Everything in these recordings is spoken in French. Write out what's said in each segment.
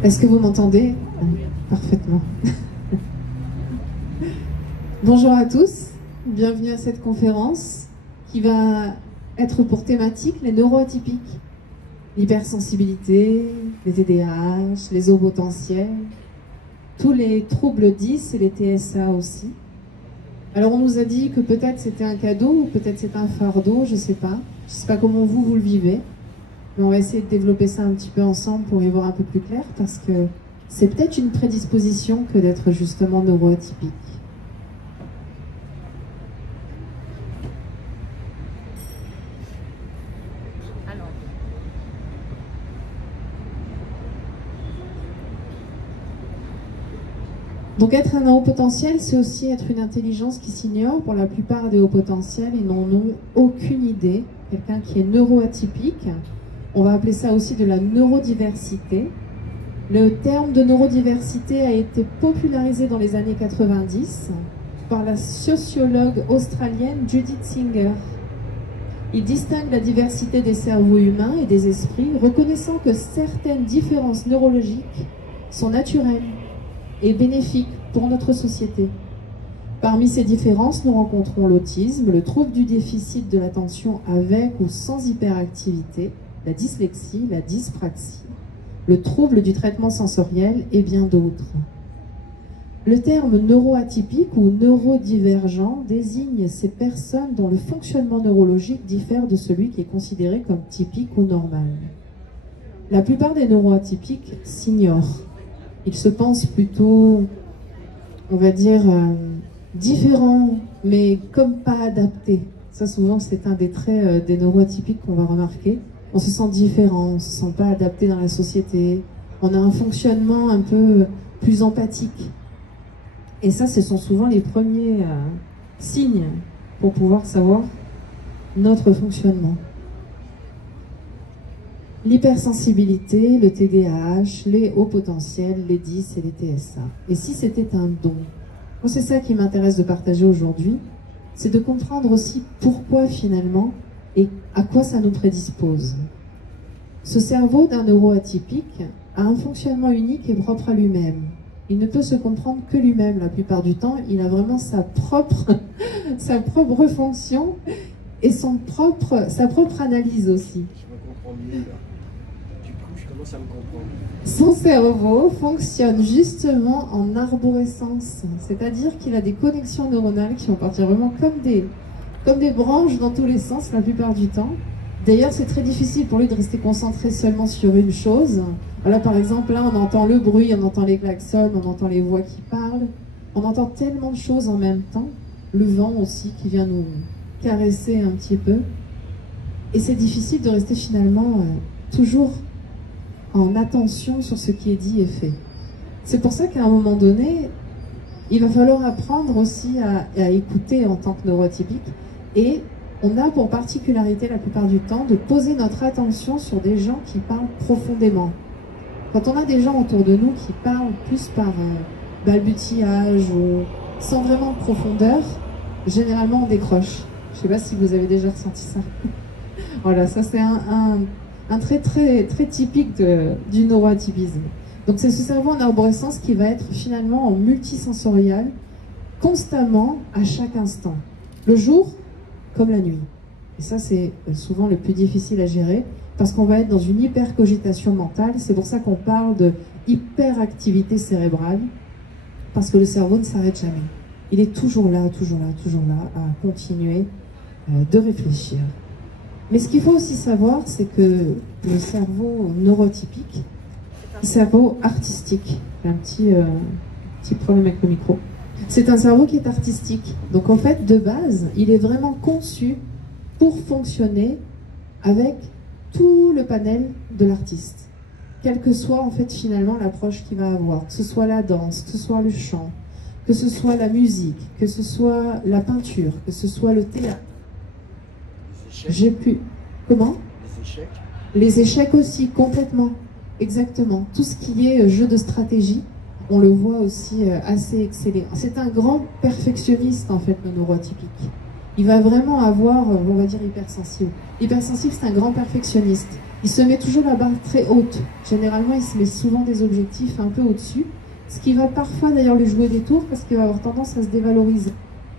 Est-ce que vous m'entendez? Parfaitement. Bonjour à tous, bienvenue à cette conférence qui va être pour thématique les neuroatypiques, l'hypersensibilité, les TDAH, les hauts potentiels, tous les troubles 10 et les TSA aussi. Alors on nous a dit que peut-être c'était un cadeau ou peut-être c'est un fardeau, je sais pas comment vous le vivez, mais on va essayer de développer ça un petit peu ensemble pour y voir un peu plus clair, parce que c'est peut-être une prédisposition que d'être justement neuroatypique. Donc être un haut potentiel, c'est aussi être une intelligence qui s'ignore. Pour la plupart des hauts potentiels, ils n'en ont aucune idée. Quelqu'un qui est neuroatypique, on va appeler ça aussi de la neurodiversité. Le terme de neurodiversité a été popularisé dans les années 90 par la sociologue australienne Judith Singer. Il distingue la diversité des cerveaux humains et des esprits, reconnaissant que certaines différences neurologiques sont naturelles et bénéfique pour notre société. Parmi ces différences, nous rencontrons l'autisme, le trouble du déficit de l'attention avec ou sans hyperactivité, la dyslexie, la dyspraxie, le trouble du traitement sensoriel et bien d'autres. Le terme neuroatypique ou neurodivergent désigne ces personnes dont le fonctionnement neurologique diffère de celui qui est considéré comme typique ou normal. La plupart des neuroatypiques s'ignorent. Ils se pensent plutôt, on va dire, différents, mais comme pas adaptés. Ça, souvent, c'est un des traits des neuroatypiques qu'on va remarquer. On se sent différent, on ne se sent pas adapté dans la société. On a un fonctionnement un peu plus empathique. Et ça, ce sont souvent les premiers signes pour pouvoir savoir notre fonctionnement. L'hypersensibilité, le TDAH, les hauts potentiels, les 10 et les TSA. Et si c'était un don? Moi, c'est ça qui m'intéresse de partager aujourd'hui, c'est de comprendre aussi pourquoi finalement et à quoi ça nous prédispose. Ce cerveau d'un neuroatypique a un fonctionnement unique et propre à lui-même. Il ne peut se comprendre que lui-même la plupart du temps. Il a vraiment sa propre fonction et sa propre analyse aussi. Je me comprends mieux là. Du coup, je commence à me comprendre. Son cerveau fonctionne justement en arborescence, c'est-à-dire qu'il a des connexions neuronales qui vont partir vraiment comme des branches dans tous les sens la plupart du temps. D'ailleurs, c'est très difficile pour lui de rester concentré seulement sur une chose. Voilà, par exemple, là, on entend le bruit, on entend les klaxons, on entend les voix qui parlent. On entend tellement de choses en même temps. Le vent aussi qui vient nous caresser un petit peu. Et c'est difficile de rester finalement toujours en attention sur ce qui est dit et fait. C'est pour ça qu'à un moment donné, il va falloir apprendre aussi à écouter en tant que neuroatypique. Et on a pour particularité la plupart du temps de poser notre attention sur des gens qui parlent profondément. Quand on a des gens autour de nous qui parlent plus par balbutiage ou sans vraiment profondeur, généralement on décroche. Je ne sais pas si vous avez déjà ressenti ça. Voilà, ça c'est un trait très typique du neuroatypisme. Donc c'est ce cerveau en arborescence qui va être finalement en multisensorial, constamment, à chaque instant. Le jour comme la nuit. Et ça c'est souvent le plus difficile à gérer, parce qu'on va être dans une hypercogitation mentale. C'est pour ça qu'on parle de hyperactivité cérébrale, parce que le cerveau ne s'arrête jamais. Il est toujours là, à continuer de réfléchir. Mais ce qu'il faut aussi savoir, c'est que le cerveau neurotypique, c'est un cerveau artistique. J'ai un petit problème avec le micro. C'est un cerveau qui est artistique. Donc en fait, de base, il est vraiment conçu pour fonctionner avec tout le panel de l'artiste. Quelle que soit en fait finalement l'approche qu'il va avoir, que ce soit la danse, que ce soit le chant, que ce soit la musique, que ce soit la peinture, que ce soit le théâtre. J'ai pu... Comment? Les échecs. Les échecs aussi, complètement. Exactement. Tout ce qui est jeu de stratégie, on le voit aussi assez excellé. C'est un grand perfectionniste, en fait, le neuroatypique. il va vraiment avoir, on va dire, hypersensible. Hypersensible, c'est un grand perfectionniste. Il se met toujours la barre très haute. Généralement, il se met souvent des objectifs un peu au-dessus, ce qui va parfois d'ailleurs lui jouer des tours parce qu'il va avoir tendance à se dévaloriser.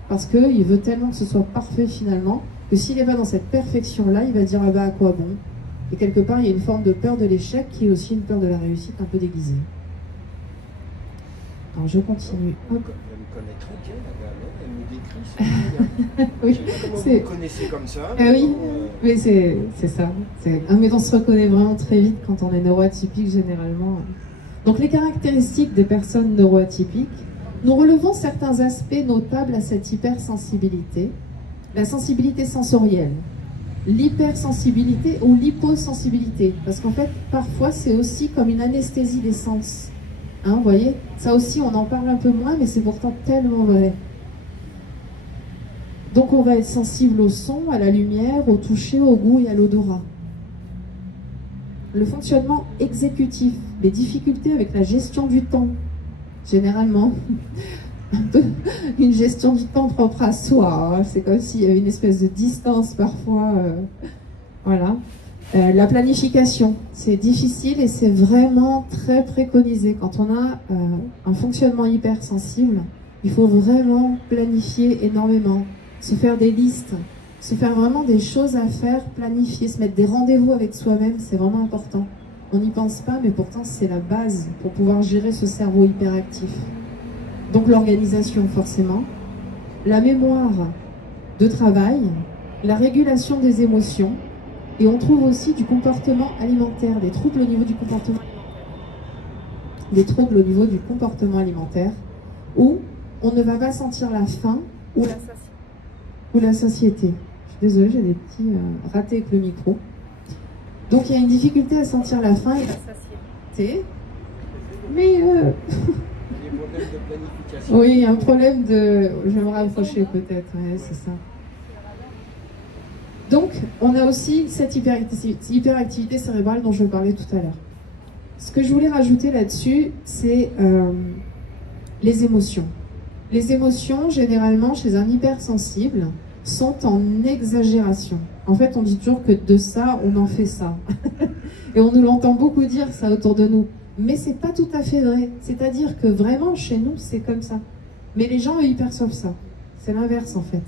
Parce qu'il veut tellement que ce soit parfait finalement, que s'il n'est pas dans cette perfection-là, il va dire « ah bah à quoi bon ?» Et quelque part, il y a une forme de peur de l'échec qui est aussi une peur de la réussite un peu déguisée. Alors je continue. Elle me connaît très bien, la dame, elle me décrit. Oui, Je sais pas comment vous me connaissez comme ça. Oui, mais c'est ça. Mais on se reconnaît vraiment très vite quand on est neuroatypique généralement. Donc les caractéristiques des personnes neuroatypiques, nous relevons certains aspects notables à cette hypersensibilité. La sensibilité sensorielle, l'hypersensibilité ou l'hyposensibilité. Parce qu'en fait, parfois, c'est aussi comme une anesthésie des sens. Hein, vous voyez, ça aussi, on en parle un peu moins, mais c'est pourtant tellement vrai. Donc, on va être sensible au son, à la lumière, au toucher, au goût et à l'odorat. Le fonctionnement exécutif, les difficultés avec la gestion du temps, généralement. Un peu une gestion du temps propre à soi. Hein. C'est comme s'il y avait une espèce de distance parfois. Voilà. La planification, c'est difficile et c'est vraiment très préconisé. Quand on a un fonctionnement hypersensible, il faut vraiment planifier énormément, se faire des listes, se faire vraiment des choses à faire, planifier, se mettre des rendez-vous avec soi-même, c'est vraiment important. On n'y pense pas, mais pourtant c'est la base pour pouvoir gérer ce cerveau hyperactif. Donc l'organisation forcément, la mémoire de travail, la régulation des émotions, et on trouve aussi du comportement alimentaire, des troubles au niveau du comportement alimentaire. Des troubles au niveau du comportement alimentaire, où on ne va pas sentir la faim ou la satiété. Je suis désolée, j'ai des petits ratés avec le micro. Donc il y a une difficulté à sentir la faim et la satiété, mais... Oui, un problème de... Je vais me rapprocher peut-être, ouais, c'est ça. Donc, on a aussi cette hyperactivité cérébrale dont je parlais tout à l'heure. Ce que je voulais rajouter là-dessus, c'est les émotions. Les émotions, généralement, chez un hypersensible, sont en exagération. En fait, on dit toujours que de ça, on en fait ça. Et on nous l'entend beaucoup dire ça autour de nous. Mais c'est pas tout à fait vrai. C'est-à-dire que vraiment, chez nous, c'est comme ça. Mais les gens, eux, ils perçoivent ça. C'est l'inverse, en fait.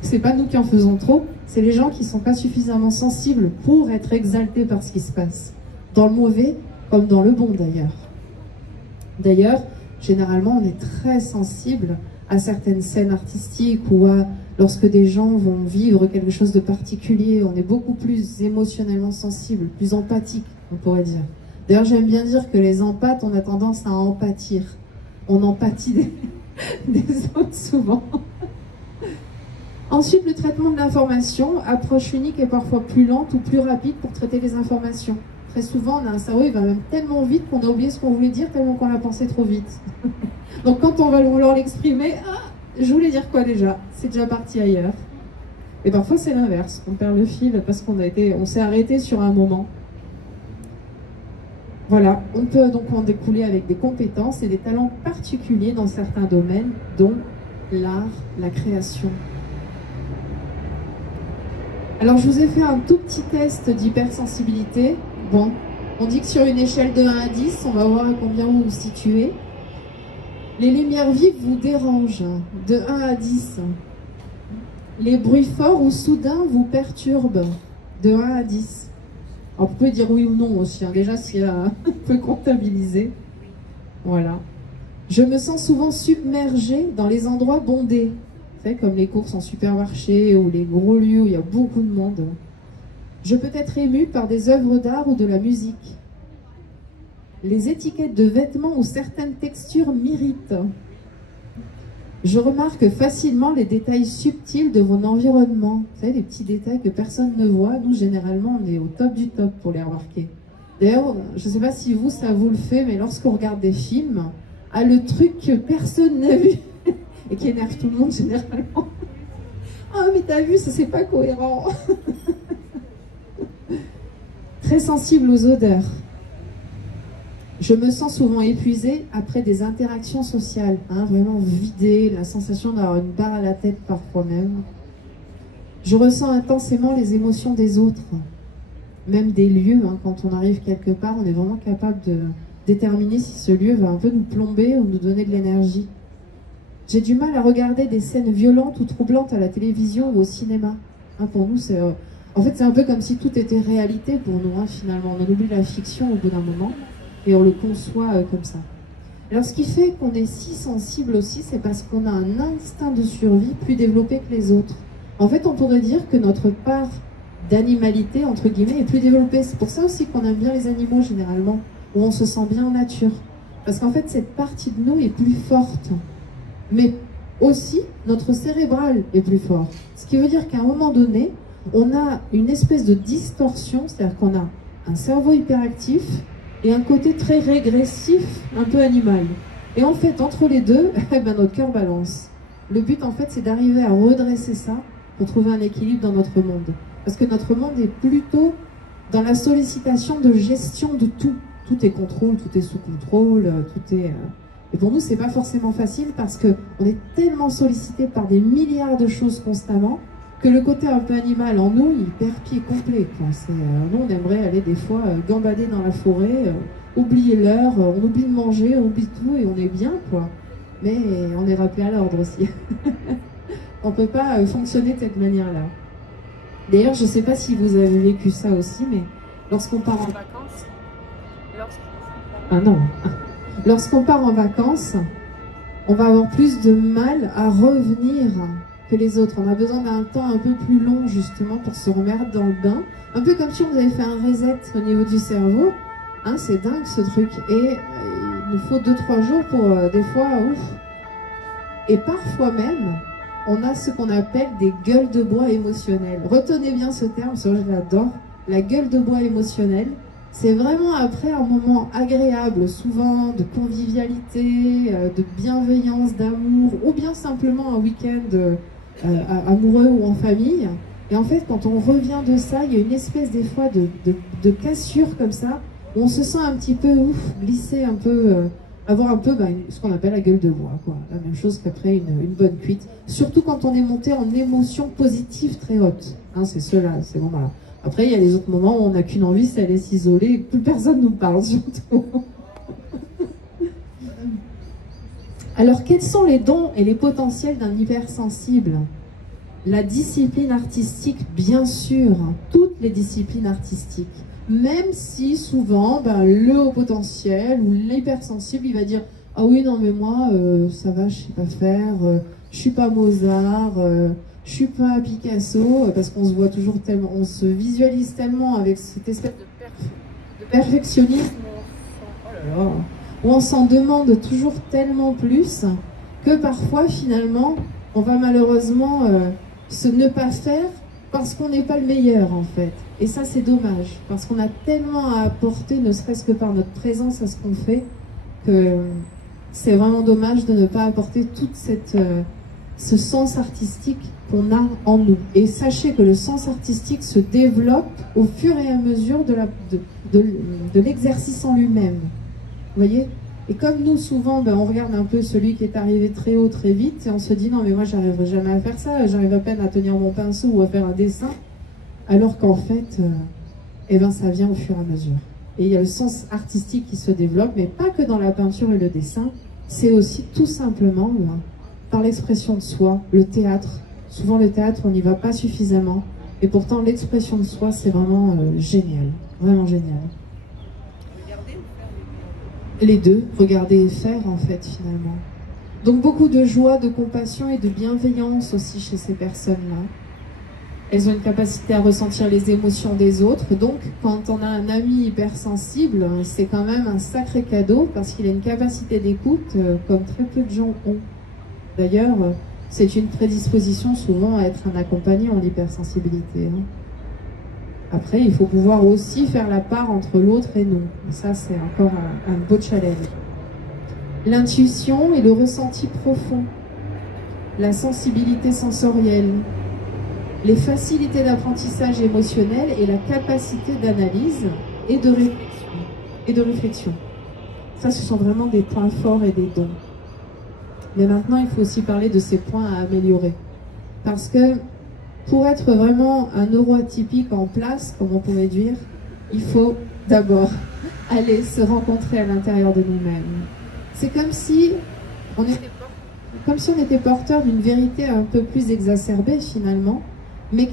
C'est pas nous qui en faisons trop, c'est les gens qui sont pas suffisamment sensibles pour être exaltés par ce qui se passe. Dans le mauvais, comme dans le bon, d'ailleurs. D'ailleurs, généralement, on est très sensible à certaines scènes artistiques ou à lorsque des gens vont vivre quelque chose de particulier. On est beaucoup plus émotionnellement sensible, plus empathique, on pourrait dire. D'ailleurs, j'aime bien dire que les empathes, on a tendance à en pâtir. On en pâtit des autres souvent. Ensuite, le traitement de l'information, approche unique et parfois plus lente ou plus rapide pour traiter les informations. Très souvent, on a un cerveau, il va même tellement vite qu'on a oublié ce qu'on voulait dire, tellement qu'on l'a pensé trop vite. Donc quand on va vouloir l'exprimer, ah, je voulais dire quoi déjà? C'est déjà parti ailleurs. Et parfois, c'est l'inverse. On perd le fil parce on s'est arrêté sur un moment. Voilà, on peut donc en découler avec des compétences et des talents particuliers dans certains domaines, dont l'art, la création. Alors je vous ai fait un tout petit test d'hypersensibilité. Bon, on dit que sur une échelle de 1 à 10, on va voir à combien vous vous situez. Les lumières vives vous dérangent, de 1 à 10. Les bruits forts ou soudains vous perturbent, de 1 à 10. Alors, vous pouvez dire oui ou non aussi, hein. Déjà si on peut comptabiliser. Voilà. Je me sens souvent submergée dans les endroits bondés. Vous savez, comme les courses en supermarché ou les gros lieux où il y a beaucoup de monde. Je peux être émue par des œuvres d'art ou de la musique. Les étiquettes de vêtements ou certaines textures m'irritent. Je remarque facilement les détails subtils de mon environnement. Vous savez, les petits détails que personne ne voit. Nous, généralement, on est au top du top pour les remarquer. D'ailleurs, je ne sais pas si vous, ça vous le fait, mais lorsqu'on regarde des films, le truc que personne n'a vu et qui énerve tout le monde, généralement. Ah, mais t'as vu, ça, c'est pas cohérent. Très sensible aux odeurs. Je me sens souvent épuisée après des interactions sociales, hein, vraiment vidée, la sensation d'avoir une barre à la tête parfois même. Je ressens intensément les émotions des autres, même des lieux. Hein. Quand on arrive quelque part, on est vraiment capable de déterminer si ce lieu va un peu nous plomber ou nous donner de l'énergie. J'ai du mal à regarder des scènes violentes ou troublantes à la télévision ou au cinéma. Hein, pour nous, c'est en fait, c'est un peu comme si tout était réalité pour nous, hein, finalement. On oublie la fiction au bout d'un moment et on le conçoit comme ça. Alors, ce qui fait qu'on est si sensible aussi, c'est parce qu'on a un instinct de survie plus développé que les autres. En fait, on pourrait dire que notre part d'animalité, entre guillemets, est plus développée. C'est pour ça aussi qu'on aime bien les animaux, généralement, où on se sent bien en nature. Parce qu'en fait, cette partie de nous est plus forte. Mais aussi, notre cérébral est plus fort. Ce qui veut dire qu'à un moment donné, on a une espèce de distorsion, c'est-à-dire qu'on a un cerveau hyperactif et un côté très régressif, un peu animal. Et en fait, entre les deux, notre cœur balance. Le but, en fait, c'est d'arriver à redresser ça pour trouver un équilibre dans notre monde. Parce que notre monde est plutôt dans la sollicitation de gestion de tout. Tout est contrôle, tout est sous contrôle, tout est... Et pour nous, c'est pas forcément facile parce qu'on est tellement sollicité par des milliards de choses constamment que le côté un peu animal en nous, il perd pied complet. Nous, on aimerait aller des fois gambader dans la forêt, oublier l'heure, on oublie de manger, on oublie tout et on est bien, quoi. Mais on est rappelé à l'ordre aussi. On ne peut pas fonctionner de cette manière-là. D'ailleurs, je ne sais pas si vous avez vécu ça aussi, mais lorsqu'on part en vacances... Lorsqu'on part en vacances, on va avoir plus de mal à revenir que les autres. On a besoin d'un temps un peu plus long, justement, pour se remettre dans le bain. Un peu comme si on avait fait un reset au niveau du cerveau. Hein, c'est dingue, ce truc. Et il nous faut 2-3 jours pour, des fois, ouf. Et parfois même, on a ce qu'on appelle des gueules de bois émotionnelles. Retenez bien ce terme, parce que je l'adore. La gueule de bois émotionnelle. C'est vraiment après un moment agréable, souvent de convivialité, de bienveillance, d'amour, ou bien simplement un week-end amoureux ou en famille. Et en fait, quand on revient de ça, il y a une espèce des fois de cassure comme ça, où on se sent un petit peu glisser un peu, avoir un peu ce qu'on appelle la gueule de bois, quoi. La même chose qu'après une bonne cuite. Surtout quand on est monté en émotion positive très haute. Hein, c'est ceux-là, ces moments-là. Après, il y a les autres moments où on n'a qu'une envie, c'est aller s'isoler et que plus personne nous parle, surtout. Alors, quels sont les dons et les potentiels d'un hypersensible? La discipline artistique, bien sûr, toutes les disciplines artistiques. Même si souvent, le haut potentiel ou l'hypersensible, il va dire « Ah oui, non mais moi, ça va, je sais pas faire, je suis pas Mozart, je suis pas Picasso », parce qu'on se voit toujours tellement, on se visualise tellement avec cette espèce de perfectionnisme où on s'en demande toujours tellement plus que parfois, finalement, on va malheureusement ne pas faire parce qu'on n'est pas le meilleur, en fait. Et ça, c'est dommage, parce qu'on a tellement à apporter, ne serait-ce que par notre présence à ce qu'on fait, que c'est vraiment dommage de ne pas apporter toute ce sens artistique qu'on a en nous. Et sachez que le sens artistique se développe au fur et à mesure de l'exercice en lui-même. Vous voyez? Et comme nous, souvent, on regarde un peu celui qui est arrivé très haut, très vite, et on se dit, non mais moi, j'arriverai jamais à faire ça, j'arrive à peine à tenir mon pinceau ou à faire un dessin, alors qu'en fait, ça vient au fur et à mesure. Et il y a le sens artistique qui se développe, mais pas que dans la peinture et le dessin, c'est aussi tout simplement par l'expression de soi, le théâtre. Souvent le théâtre, on n'y va pas suffisamment, et pourtant l'expression de soi, c'est vraiment génial, vraiment génial. Les deux, regarder et faire en fait finalement. Donc beaucoup de joie, de compassion et de bienveillance aussi chez ces personnes-là. Elles ont une capacité à ressentir les émotions des autres, donc quand on a un ami hypersensible, c'est quand même un sacré cadeau parce qu'il a une capacité d'écoute comme très peu de gens ont. D'ailleurs, c'est une prédisposition souvent à être un accompagné en hypersensibilité. Après, il faut pouvoir aussi faire la part entre l'autre et nous. Et ça, c'est encore un beau challenge. L'intuition et le ressenti profond, la sensibilité sensorielle, les facilités d'apprentissage émotionnel et la capacité d'analyse et de réflexion. Ça, ce sont vraiment des points forts et des dons. Mais maintenant, il faut aussi parler de ces points à améliorer. Parce que pour être vraiment un neuroatypique en place, comme on pourrait dire, il faut d'abord aller se rencontrer à l'intérieur de nous-mêmes. C'est comme si on était porteur d'une vérité un peu plus exacerbée finalement, mais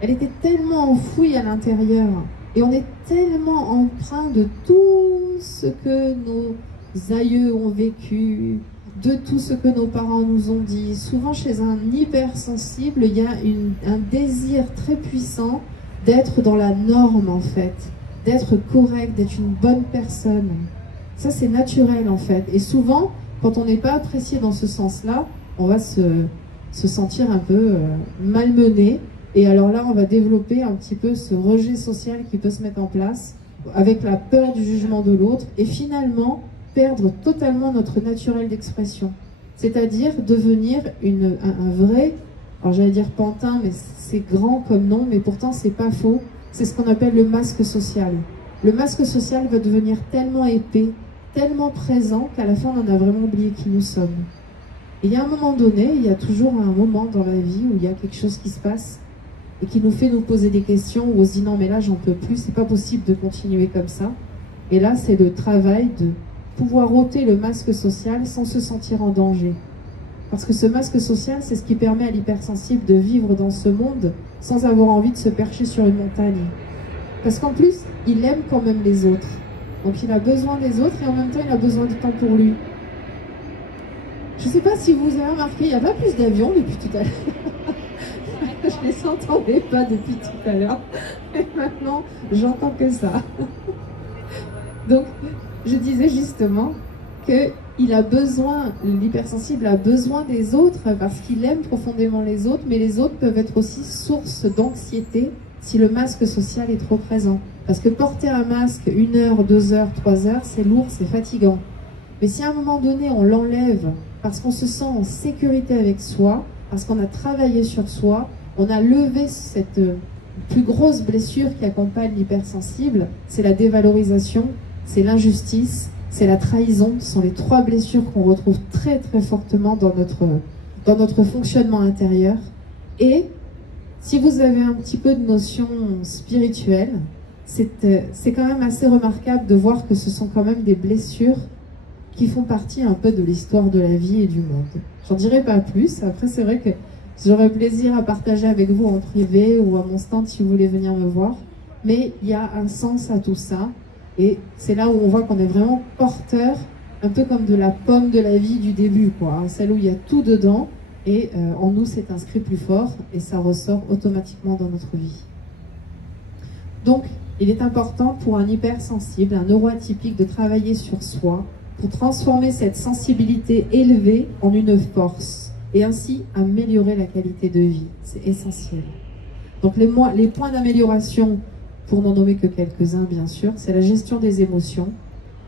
elle était tellement enfouie à l'intérieur. Et on est tellement empreint de tout ce que nos aïeux ont vécu, de tout ce que nos parents nous ont dit. Souvent chez un hypersensible, il y a un désir très puissant d'être dans la norme en fait, d'être correct, d'être une bonne personne. Ça c'est naturel en fait. Et souvent, quand on n'est pas apprécié dans ce sens-là, on va se sentir un peu malmené. Et alors là, on va développer un petit peu ce rejet social qui peut se mettre en place avec la peur du jugement de l'autre et finalement perdre totalement notre naturel d'expression. C'est-à-dire devenir un vrai, alors j'allais dire pantin, mais c'est grand comme nom, mais pourtant c'est pas faux, c'est ce qu'on appelle le masque social. Le masque social va devenir tellement épais, tellement présent qu'à la fin on en a vraiment oublié qui nous sommes. Et il y a un moment donné, il y a toujours un moment dans la vie où il y a quelque chose qui se passe et qui nous fait nous poser des questions où on se dit non mais là j'en peux plus, c'est pas possible de continuer comme ça. Et là c'est le travail de pouvoir ôter le masque social sans se sentir en danger. Parce que ce masque social, c'est ce qui permet à l'hypersensible de vivre dans ce monde sans avoir envie de se percher sur une montagne. Parce qu'en plus, il aime quand même les autres. Donc il a besoin des autres et en même temps il a besoin du temps pour lui. Je ne sais pas si vous avez remarqué, il n'y a pas plus d'avions depuis tout à l'heure. Je ne les entendais pas depuis tout à l'heure. Et maintenant, j'entends que ça. Donc, je disais justement que l'hypersensible a besoin des autres parce qu'il aime profondément les autres, mais les autres peuvent être aussi source d'anxiété si le masque social est trop présent. Parce que porter un masque 1 heure, 2 heures, 3 heures, c'est lourd, c'est fatigant. Mais si à un moment donné on l'enlève parce qu'on se sent en sécurité avec soi, parce qu'on a travaillé sur soi, on a levé cette plus grosse blessure qui accompagne l'hypersensible, c'est la dévalorisation, c'est l'injustice, c'est la trahison. Ce sont les 3 blessures qu'on retrouve très très fortement dans notre fonctionnement intérieur. Et si vous avez un petit peu de notion spirituelle, c'est quand même assez remarquable de voir que ce sont quand même des blessures qui font partie un peu de l'histoire de la vie et du monde. J'en dirai pas plus. Après, c'est vrai que j'aurais plaisir à partager avec vous en privé ou à mon stand si vous voulez venir me voir. Mais il y a un sens à tout ça. Et c'est là où on voit qu'on est vraiment porteur, un peu comme de la pomme de la vie du début, quoi. Celle où il y a tout dedans. Et en nous, c'est inscrit plus fort et ça ressort automatiquement dans notre vie. Donc, il est important pour un hypersensible, un neuroatypique, de travailler sur soi pour transformer cette sensibilité élevée en une force et ainsi améliorer la qualité de vie. C'est essentiel. Donc, les points d'amélioration, pour n'en nommer que quelques-uns, bien sûr, c'est la gestion des émotions,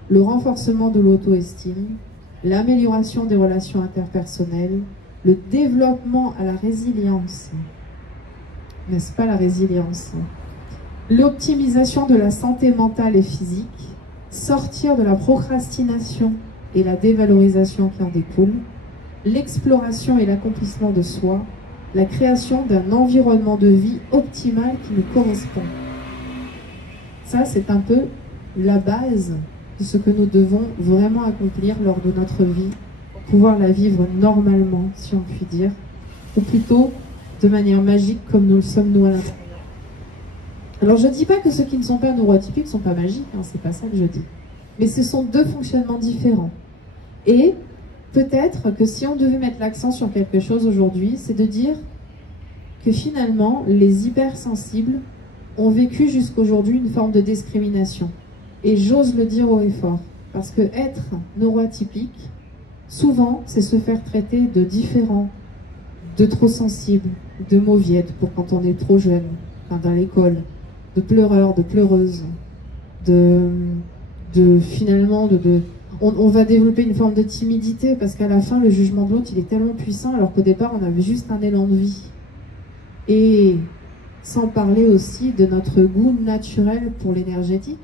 le renforcement de l'auto-estime, l'amélioration des relations interpersonnelles, le développement à la résilience. N'est-ce pas la résilience? L'optimisation de la santé mentale et physique, sortir de la procrastination et la dévalorisation qui en découle, l'exploration et l'accomplissement de soi, la création d'un environnement de vie optimal qui nous correspond. Ça, c'est un peu la base de ce que nous devons vraiment accomplir lors de notre vie, pouvoir la vivre normalement, si on peut dire, ou plutôt de manière magique comme nous le sommes nous à l'intérieur. Alors je ne dis pas que ceux qui ne sont pas neuroatypiques ne sont pas magiques, hein, c'est pas ça que je dis. Mais ce sont 2 fonctionnements différents. Et peut-être que si on devait mettre l'accent sur quelque chose aujourd'hui, c'est de dire que finalement, les hypersensibles ont vécu jusqu'aujourd'hui une forme de discrimination. Et j'ose le dire haut et fort, parce que être neuroatypique, souvent, c'est se faire traiter de différent, de trop sensible, de mauviette pour quand on est trop jeune, enfin, dans l'école, de pleureur, de pleureuse, finalement, on va développer une forme de timidité parce qu'à la fin, le jugement de l'autre, il est tellement puissant alors qu'au départ, on avait juste un élan de vie. Et sans parler aussi de notre goût naturel pour l'énergétique,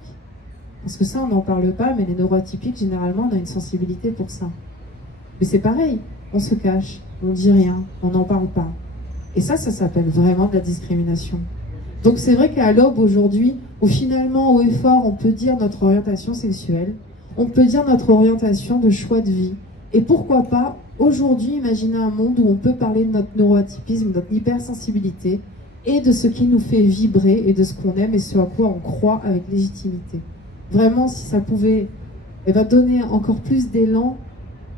parce que ça, on n'en parle pas, mais les neuroatypiques, généralement, on a une sensibilité pour ça. Mais c'est pareil, on se cache, on dit rien, on n'en parle pas. Et ça s'appelle vraiment de la discrimination. Donc c'est vrai qu'à l'aube aujourd'hui, où finalement, haut et fort, on peut dire notre orientation sexuelle, on peut dire notre orientation de choix de vie. Et pourquoi pas, aujourd'hui, imaginer un monde où on peut parler de notre neuroatypisme, de notre hypersensibilité, et de ce qui nous fait vibrer, et de ce qu'on aime, et ce à quoi on croit avec légitimité. Vraiment, si ça pouvait donner encore plus d'élan,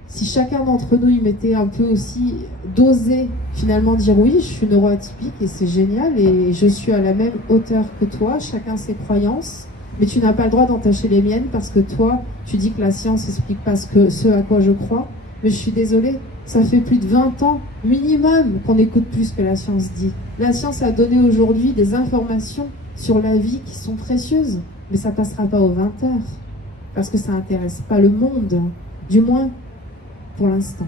si chacun d'entre nous y mettait un peu aussi, d'oser finalement dire oui, je suis neuroatypique et c'est génial et je suis à la même hauteur que toi, chacun ses croyances, mais tu n'as pas le droit d'entacher les miennes parce que toi, tu dis que la science n'explique pas ce à quoi je crois, mais je suis désolée, ça fait plus de 20 ans minimum qu'on écoute plus ce que la science dit. La science a donné aujourd'hui des informations sur la vie qui sont précieuses, mais ça passera pas aux 20 heures, parce que ça n'intéresse pas le monde, du moins pour l'instant.